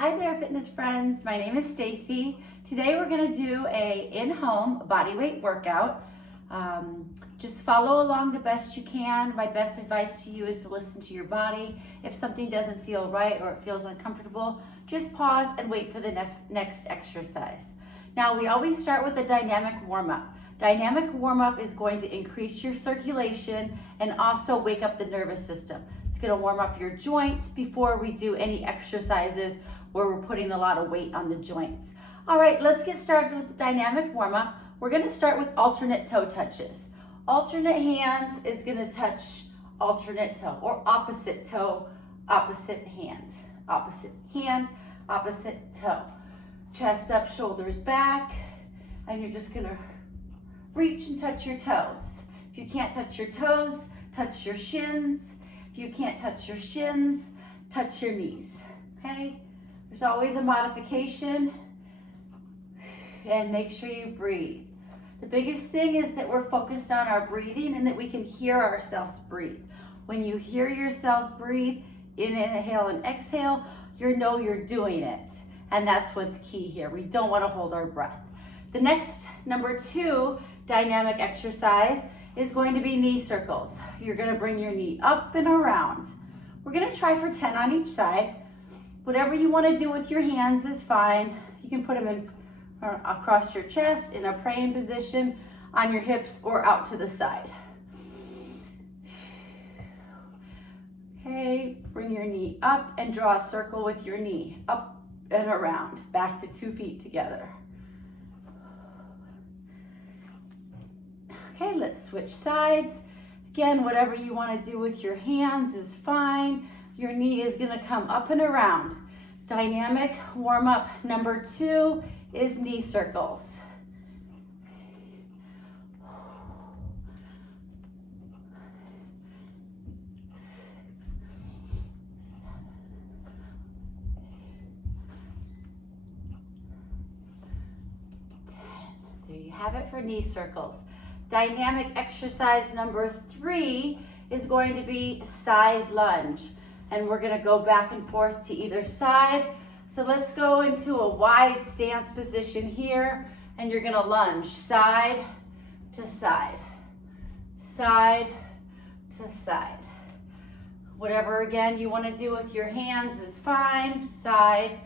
Hi there, fitness friends. My name is Stacy. Today we're going to do a in-home body weight workout. Just follow along the best you can. My best advice to you is to listen to your body. If something doesn't feel right or it feels uncomfortable, just pause and wait for the next exercise. Now, we always start with a dynamic warm-up. Dynamic warm-up is going to increase your circulation and also wake up the nervous system. It's going to warm up your joints before we do any exercises where we're putting a lot of weight on the joints. All right, let's get started with the dynamic warm-up. We're going to start with alternate toe touches. Alternate hand is going to touch alternate toe, or opposite toe, opposite hand. Opposite hand, opposite toe. Chest up, shoulders back, and you're just going to reach and touch your toes. If you can't touch your toes, touch your shins. If you can't touch your shins, touch your knees, okay? There's always a modification, and make sure you breathe. The biggest thing is that we're focused on our breathing and that we can hear ourselves breathe. When you hear yourself breathe, inhale and exhale, you know you're doing it. And that's what's key here. We don't want to hold our breath. The next, number 2, dynamic exercise is going to be knee circles. You're going to bring your knee up and around. We're going to try for 10 on each side. Whatever you want to do with your hands is fine. You can put them in across your chest in a praying position, on your hips, or out to the side. Okay, bring your knee up and draw a circle with your knee, up and around, back to 2 feet together. Okay, let's switch sides. Again, whatever you want to do with your hands is fine. Your knee is going to come up and around. Dynamic warm-up number 2 is knee circles. There you have it for knee circles. Dynamic exercise number 3 is going to be side lunge. And we're going to go back and forth to either side. So let's go into a wide stance position here, and you're going to lunge side to side, side to side. Whatever, again, you want to do with your hands is fine. Side,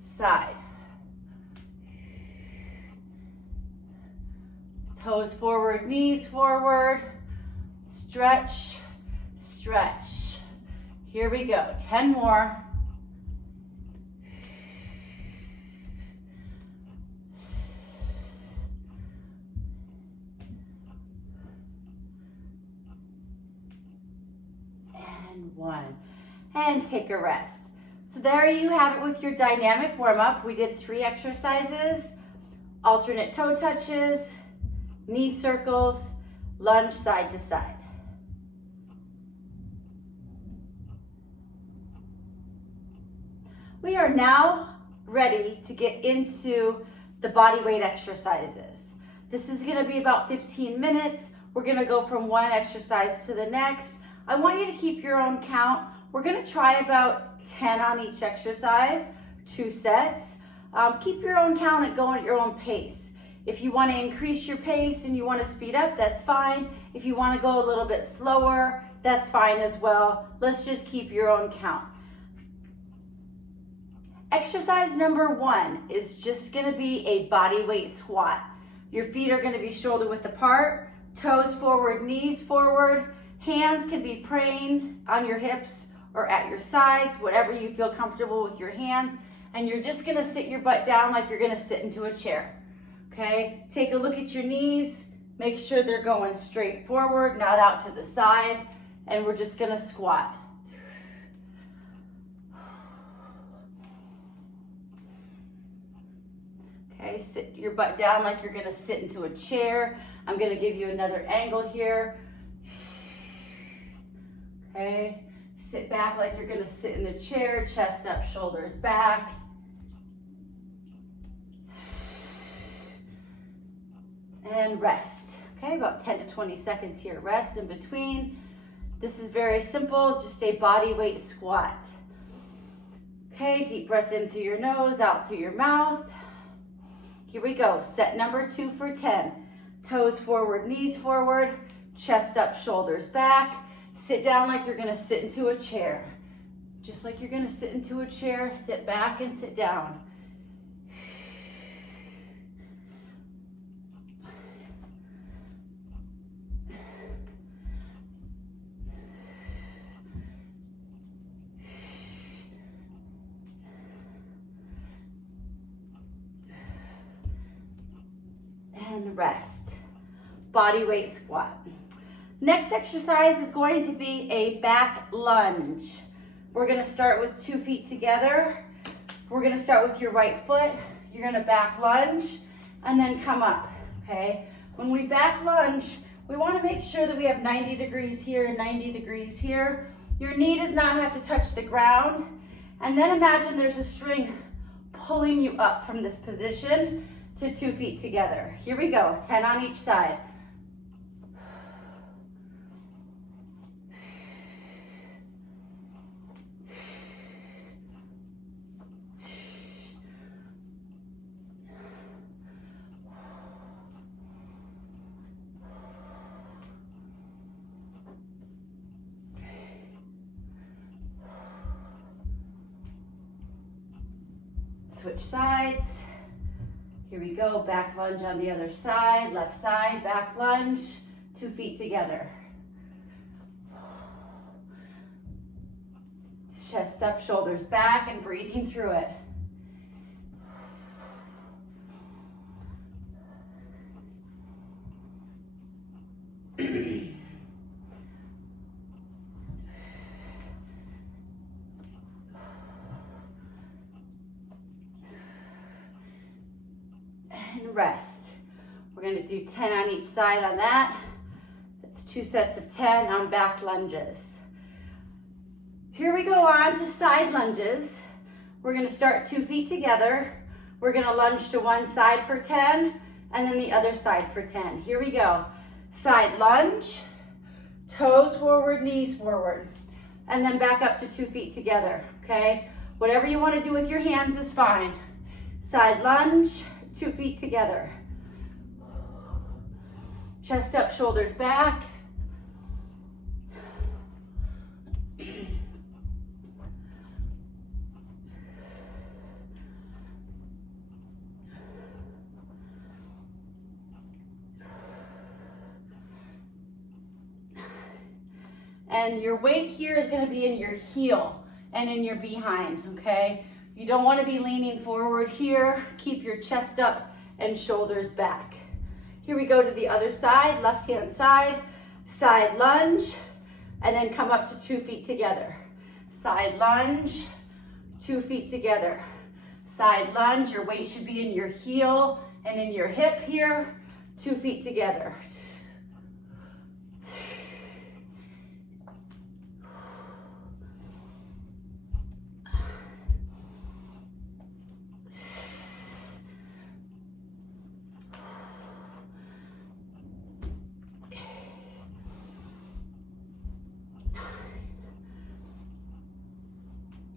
side. Toes forward, knees forward. Stretch, stretch. Here we go, 10 more. And 1. And take a rest. So there you have it with your dynamic warm-up. We did 3 exercises: alternate toe touches, knee circles, lunge side to side. We are now ready to get into the body weight exercises. This is going to be about 15 minutes. We're going to go from one exercise to the next. I want you to keep your own count. We're going to try about 10 on each exercise, 2 sets. Keep your own count and go at your own pace. If you want to increase your pace and you want to speed up, that's fine. If you want to go a little bit slower, that's fine as well. Let's just keep your own count. Exercise number 1 is just going to be a body weight squat. Your feet are going to be shoulder width apart, toes forward, knees forward. Hands can be praying on your hips or at your sides, whatever you feel comfortable with your hands. And you're just going to sit your butt down like you're going to sit into a chair. Okay, take a look at your knees. Make sure they're going straight forward, not out to the side. And we're just going to squat. Okay, sit your butt down like you're going to sit into a chair. I'm going to give you another angle here. Okay, sit back like you're going to sit in a chair, chest up, shoulders back. And rest. Okay, about 10 to 20 seconds here. Rest in between. This is very simple, just a body weight squat. Okay. Okay, deep breaths in through your nose, out through your mouth. Here we go. Set number 2 for 10. Toes forward, knees forward, chest up, shoulders back. Sit down like you're gonna sit into a chair. Just like you're gonna sit into a chair, sit back and sit down. And rest. Body weight squat. Next exercise is going to be a back lunge. We're gonna start with 2 feet together. We're gonna start with your right foot. You're gonna back lunge and then come up, okay? When we back lunge, we wanna make sure that we have 90 degrees here and 90 degrees here. Your knee does not have to touch the ground. And then imagine there's a string pulling you up from this position to 2 feet together. Here we go, 10 on each side. Switch sides. Here we go, back lunge on the other side, left side, back lunge, 2 feet together. Chest up, shoulders back, and breathing through it. And rest. We're going to do 10 on each side on that. That's 2 sets of 10 on back lunges. Here we go on to side lunges. We're going to start 2 feet together. We're going to lunge to one side for 10 and then the other side for 10. Here we go. Side lunge, toes forward, knees forward, and then back up to 2 feet together, okay? Whatever you want to do with your hands is fine. Side lunge, 2 feet together. Chest up, shoulders back. And your weight here is going to be in your heel and in your behind, okay? You don't want to be leaning forward here. Keep your chest up and shoulders back. Here we go to the other side, left-hand side, side lunge, and then come up to 2 feet together. Side lunge, 2 feet together. Side lunge, your weight should be in your heel and in your hip here, 2 feet together.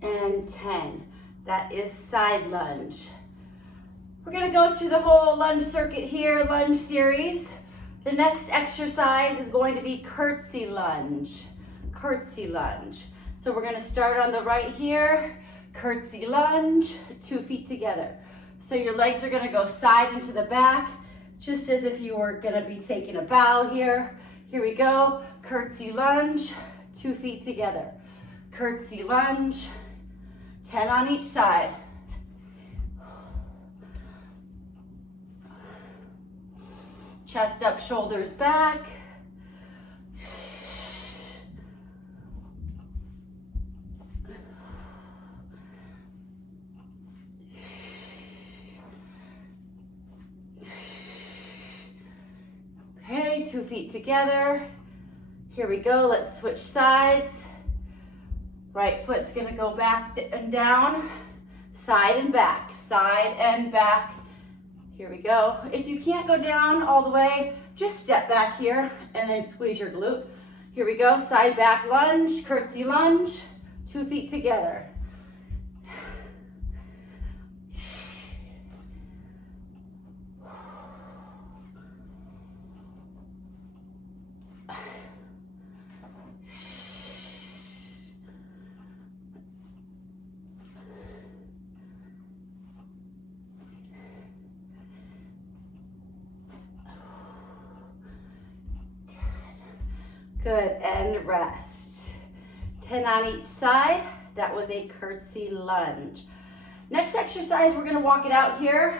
And 10. That is side lunge. We're going to go through the whole lunge circuit here, lunge series. The next exercise is going to be curtsy lunge. Curtsy lunge. So we're going to start on the right here. Curtsy lunge, 2 feet together. So your legs are going to go side into the back, just as if you were going to be taking a bow here. Here we go. Curtsy lunge, 2 feet together. Curtsy lunge, 10 on each side. Chest up, shoulders back. Okay, 2 feet together. Here we go, let's switch sides. Right foot's gonna go back and down, side and back, side and back. Here we go. If you can't go down all the way, just step back here and then squeeze your glute. Here we go, side back lunge, curtsy lunge, 2 feet together. Good, and rest. 10 on each side. That was a curtsy lunge. Next exercise, we're gonna walk it out here.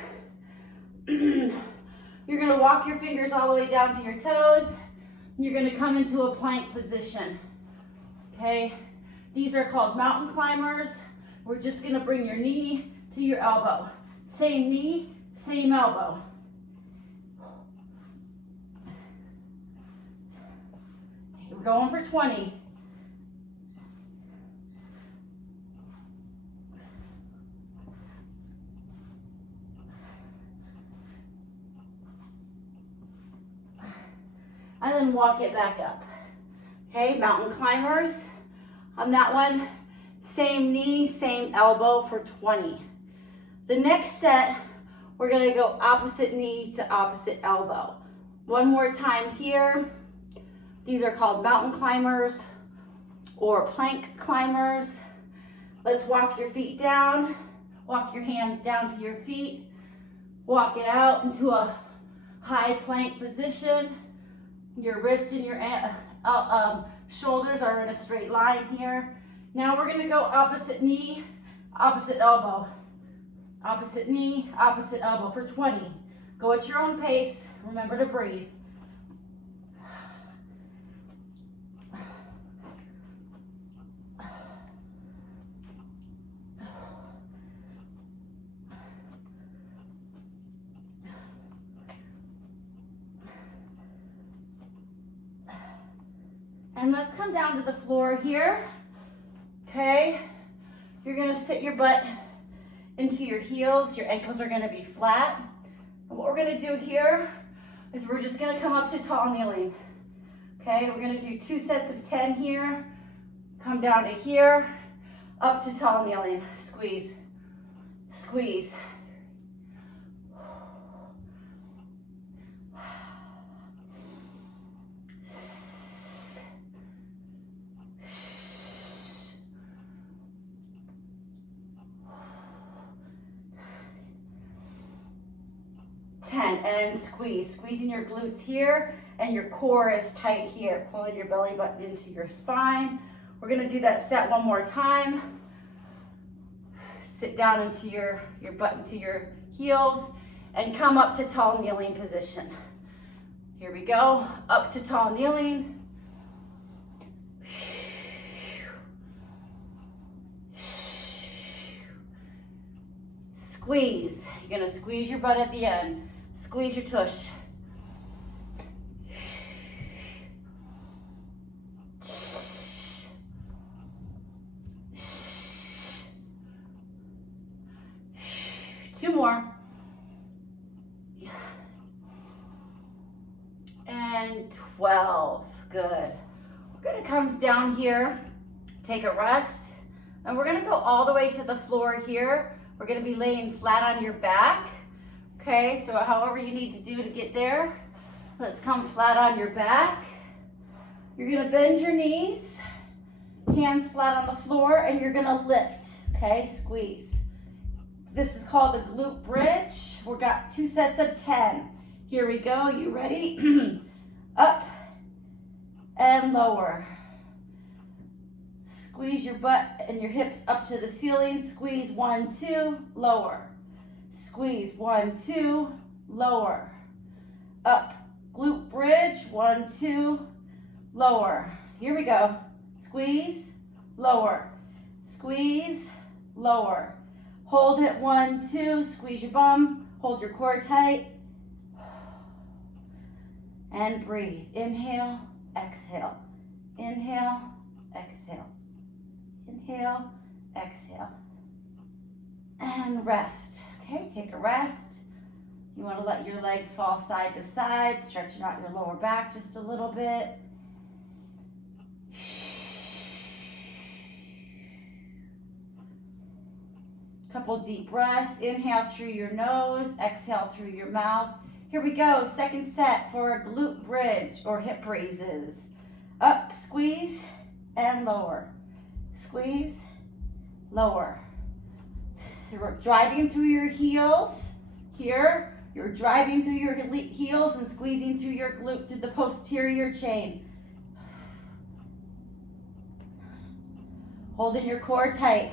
You're gonna walk your fingers all the way down to your toes. You're gonna come into a plank position, okay? These are called mountain climbers. We're just gonna bring your knee to your elbow. Same knee, same elbow. We're going for 20. And then walk it back up. Okay, mountain climbers. On that one, same knee, same elbow for 20. The next set, we're gonna go opposite knee to opposite elbow. One more time here. These are called mountain climbers or plank climbers. Let's walk your feet down. Walk your hands down to your feet. Walk it out into a high plank position. Your wrist and your shoulders are in a straight line here. Now we're gonna go opposite knee, opposite elbow. Opposite knee, opposite elbow for 20. Go at your own pace. Remember to breathe. And let's come down to the floor here, okay? You're gonna sit your butt into your heels. Your ankles are gonna be flat. And what we're gonna do here is we're just gonna come up to tall kneeling, okay? We're gonna do 2 sets of 10 here. Come down to here, up to tall kneeling. Squeeze, squeeze. And squeeze, squeezing your glutes here and your core is tight here, pulling your belly button into your spine. We're gonna do that set one more time. Sit down into your butt into your heels and come up to tall kneeling position. Here we go, up to tall kneeling. Squeeze, you're gonna squeeze your butt at the end. Squeeze your tush. 2 more. And 12, good. We're gonna come down here, take a rest, and we're gonna go all the way to the floor here. We're gonna be laying flat on your back. Okay, so however you need to do to get there, let's come flat on your back. You're gonna bend your knees, hands flat on the floor, and you're gonna lift, okay, squeeze. This is called the glute bridge. We've got 2 sets of 10. Here we go, you ready? Up and lower. Squeeze your butt and your hips up to the ceiling. Squeeze 1, 2, lower. Squeeze 1, 2, lower. Up, glute bridge, 1, 2, lower. Here we go. Squeeze, lower. Squeeze, lower. Hold it, 1, 2, squeeze your bum. Hold your core tight. And breathe. Inhale, exhale. Inhale, exhale. Inhale, exhale. And rest. Okay, take a rest. You want to let your legs fall side to side, stretching out your lower back just a little bit. Couple deep breaths. Inhale through your nose, exhale through your mouth. Here we go, second set for a glute bridge or hip raises. Up, squeeze, and lower. Squeeze, lower. Driving through your heels. Here, you're driving through your heels and squeezing through your glute through the posterior chain. Holding your core tight.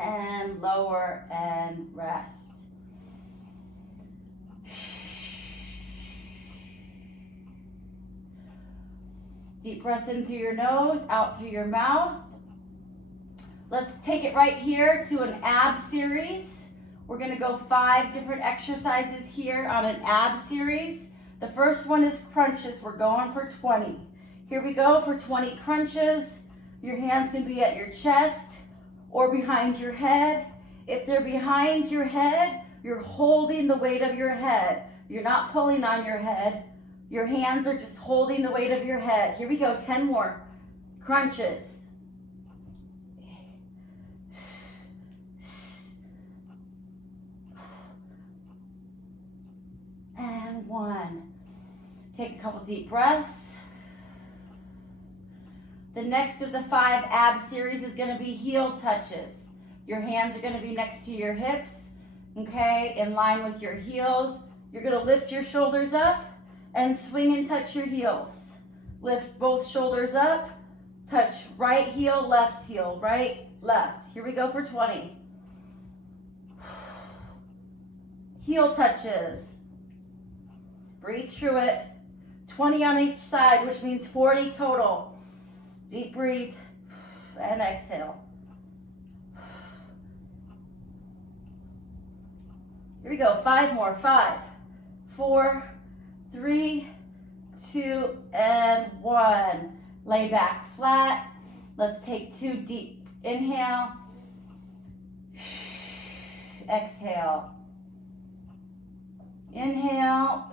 And lower and rest. Deep breaths in through your nose, out through your mouth. Let's take it right here to an ab series. We're gonna go 5 different exercises here on an ab series. The first one is crunches. We're going for 20. Here we go for 20 crunches. Your hands can be at your chest or behind your head. If they're behind your head, you're holding the weight of your head. You're not pulling on your head. Your hands are just holding the weight of your head. Here we go, 10 more crunches. And 1. Take a couple deep breaths. The next of the 5 ab series is going to be heel touches. Your hands are going to be next to your hips, okay, in line with your heels. You're going to lift your shoulders up and swing and touch your heels. Lift both shoulders up, touch right heel, right, left. Here we go for 20. Heel touches. Breathe through it. 20 on each side, which means 40 total. Deep breathe and exhale. Here we go, 5 more. 5, 4, 3, 2, and 1. Lay back flat. Let's take 2 deep. Inhale. Exhale. Inhale.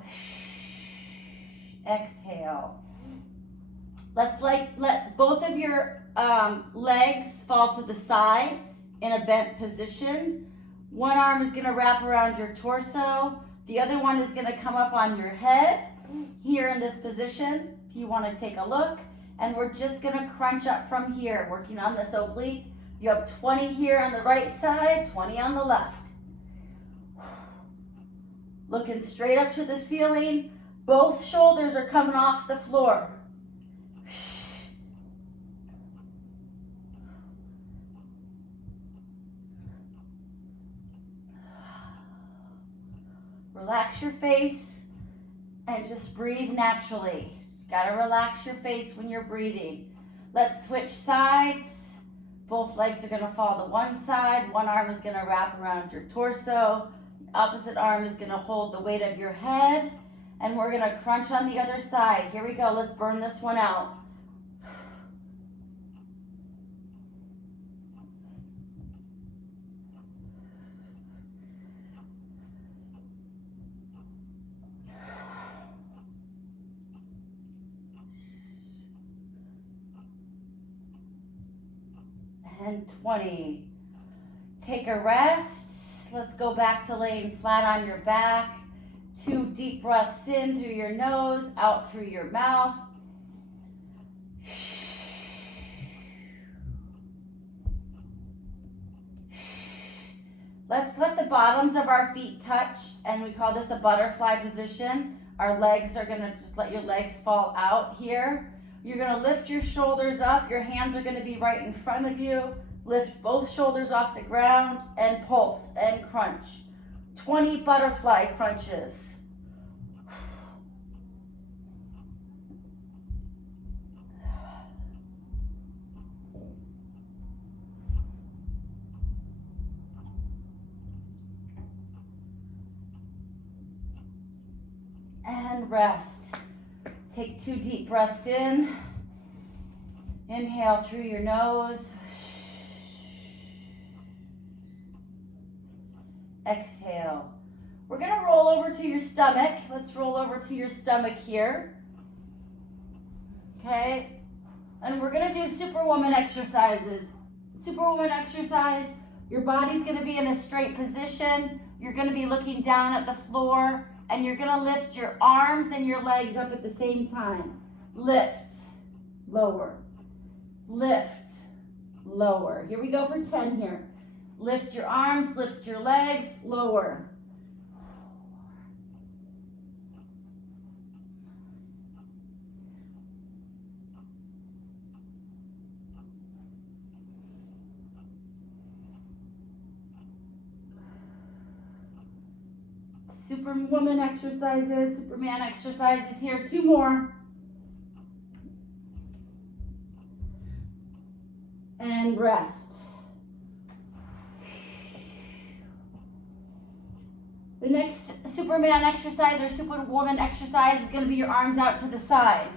Exhale. Let's let both of your legs fall to the side in a bent position. One arm is going to wrap around your torso. The other one is going to come up on your head here in this position, if you want to take a look. And we're just going to crunch up from here, working on this oblique. You have 20 here on the right side, 20 on the left. Looking straight up to the ceiling. Both shoulders are coming off the floor. Relax your face and just breathe naturally. You gotta relax your face when you're breathing. Let's switch sides. Both legs are gonna fall to one side. One arm is gonna wrap around your torso. The opposite arm is gonna hold the weight of your head. And we're gonna crunch on the other side. Here we go, let's burn this one out. And 20. Take a rest. Let's go back to laying flat on your back. 2 deep breaths in through your nose, out through your mouth. Let's let the bottoms of our feet touch, and we call this a butterfly position. Our legs are gonna just let your legs fall out here. You're gonna lift your shoulders up. Your hands are gonna be right in front of you. Lift both shoulders off the ground and pulse and crunch. 20 butterfly crunches. And rest. Take 2 deep breaths in. Inhale through your nose. Exhale. We're gonna roll over to your stomach. Let's roll over to your stomach here. Okay? And we're gonna do Superwoman exercises. Superwoman exercise, your body's gonna be in a straight position. You're gonna be looking down at the floor, and you're gonna lift your arms and your legs up at the same time. Lift, lower, lift, lower. Here we go for 10 here. Lift your arms, lift your legs, lower. Superwoman exercises, Superman exercises here. 2 more. And rest. The next Superman exercise or Superwoman exercise is going to be your arms out to the side.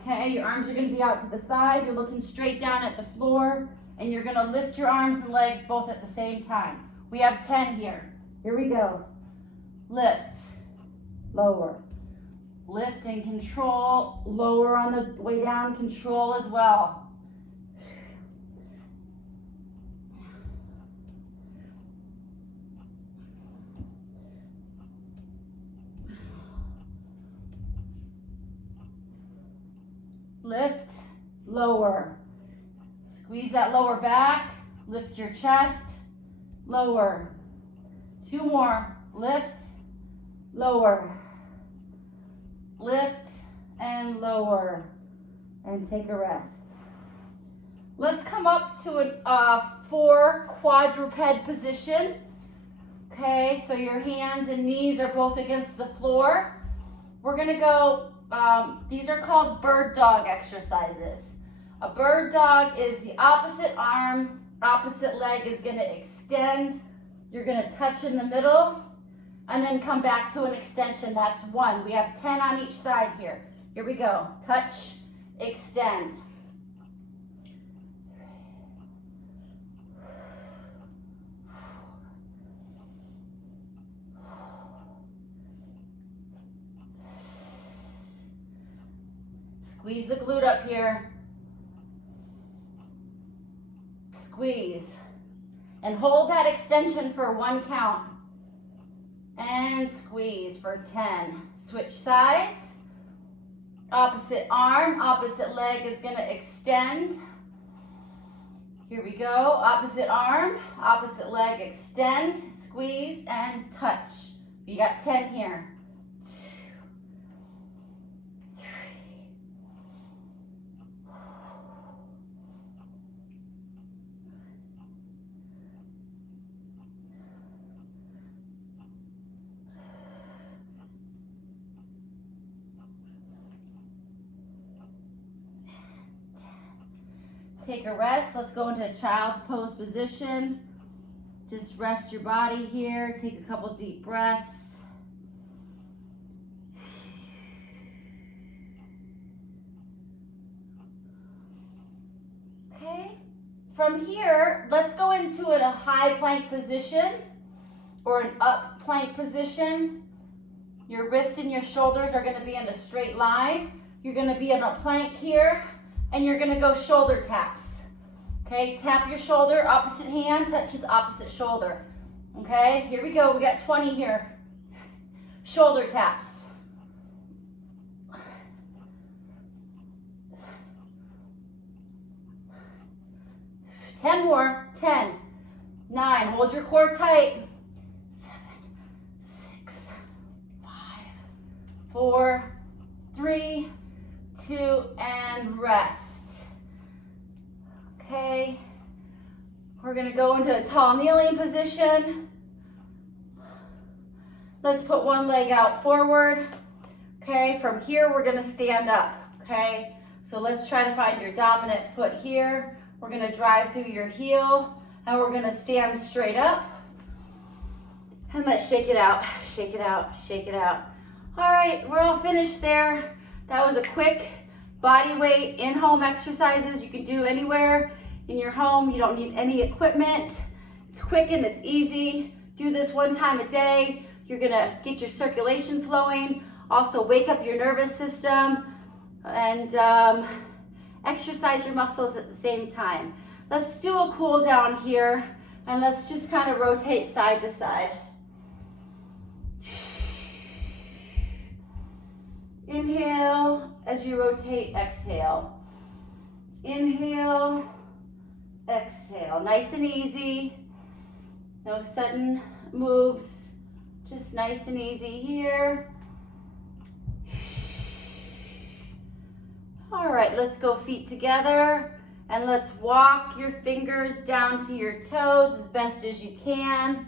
Okay, your arms are going to be out to the side. You're looking straight down at the floor, and you're going to lift your arms and legs both at the same time. We have 10 here. Here we go. Lift, lower. Lift and control, lower on the way down, control as well. Lift, lower. Squeeze that lower back, lift your chest, lower. 2 more, lift, lower. Lift and lower. And take a rest. Let's come up to a 4 quadruped position. Okay, so your hands and knees are both against the floor. We're gonna go, these are called bird dog exercises. A bird dog is the opposite arm, opposite leg is gonna extend. You're gonna touch in the middle and then come back to an extension. That's 1. We have 10 on each side here. Here we go. Touch, extend. Squeeze the glute up here. Squeeze. And hold that extension for 1 count. And squeeze for 10. Switch sides. Opposite arm, opposite leg is going to extend. Here we go. Opposite arm, opposite leg extend, squeeze, and touch. You got 10 here. 2, 3. Take a rest. Let's go into child's pose position. Just rest your body here. Take a couple deep breaths. Okay. From here, let's go into a high plank position or an up plank position. Your wrists and your shoulders are going to be in a straight line. You're going to be in a plank here. And you're gonna go shoulder taps. Okay, tap your shoulder, opposite hand touches opposite shoulder. Okay, here we go, we got 20 here. Shoulder taps. Ten more, 10, 9, hold your core tight. 7, 6, 5, 4, 3, 2, and rest. Okay, we're gonna go into a tall kneeling position. Let's put one leg out forward. Okay, from here we're gonna stand up. Okay, so let's try to find your dominant foot here. We're gonna drive through your heel and we're gonna stand straight up. And let's shake it out, shake it out, shake it out. All right, we're all finished there. That was a quick body weight in-home exercises you can do anywhere in your home. You don't need any equipment. It's quick and it's easy. Do this 1 time a day. You're gonna get your circulation flowing, also wake up your nervous system, and exercise your muscles at the same time. Let's do a cool down here, and let's just kind of rotate side to side. Inhale, as you rotate, exhale. Inhale, exhale. Nice and easy. No sudden moves. Just nice and easy here. All right, let's go feet together and let's walk your fingers down to your toes as best as you can.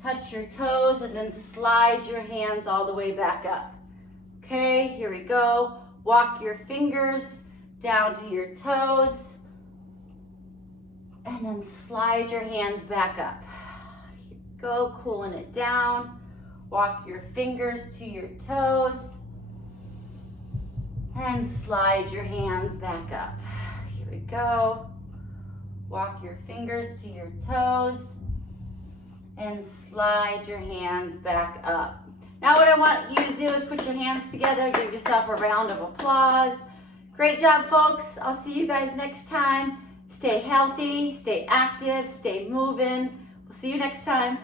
Touch your toes and then slide your hands all the way back up. Okay, here we go. Walk your fingers down to your toes and then slide your hands back up. Here we go, cooling it down. Walk your fingers to your toes and slide your hands back up. Here we go. Walk your fingers to your toes and slide your hands back up. Now what I want you to do is put your hands together, give yourself a round of applause. Great job, folks. I'll see you guys next time. Stay healthy, stay active, stay moving. We'll see you next time.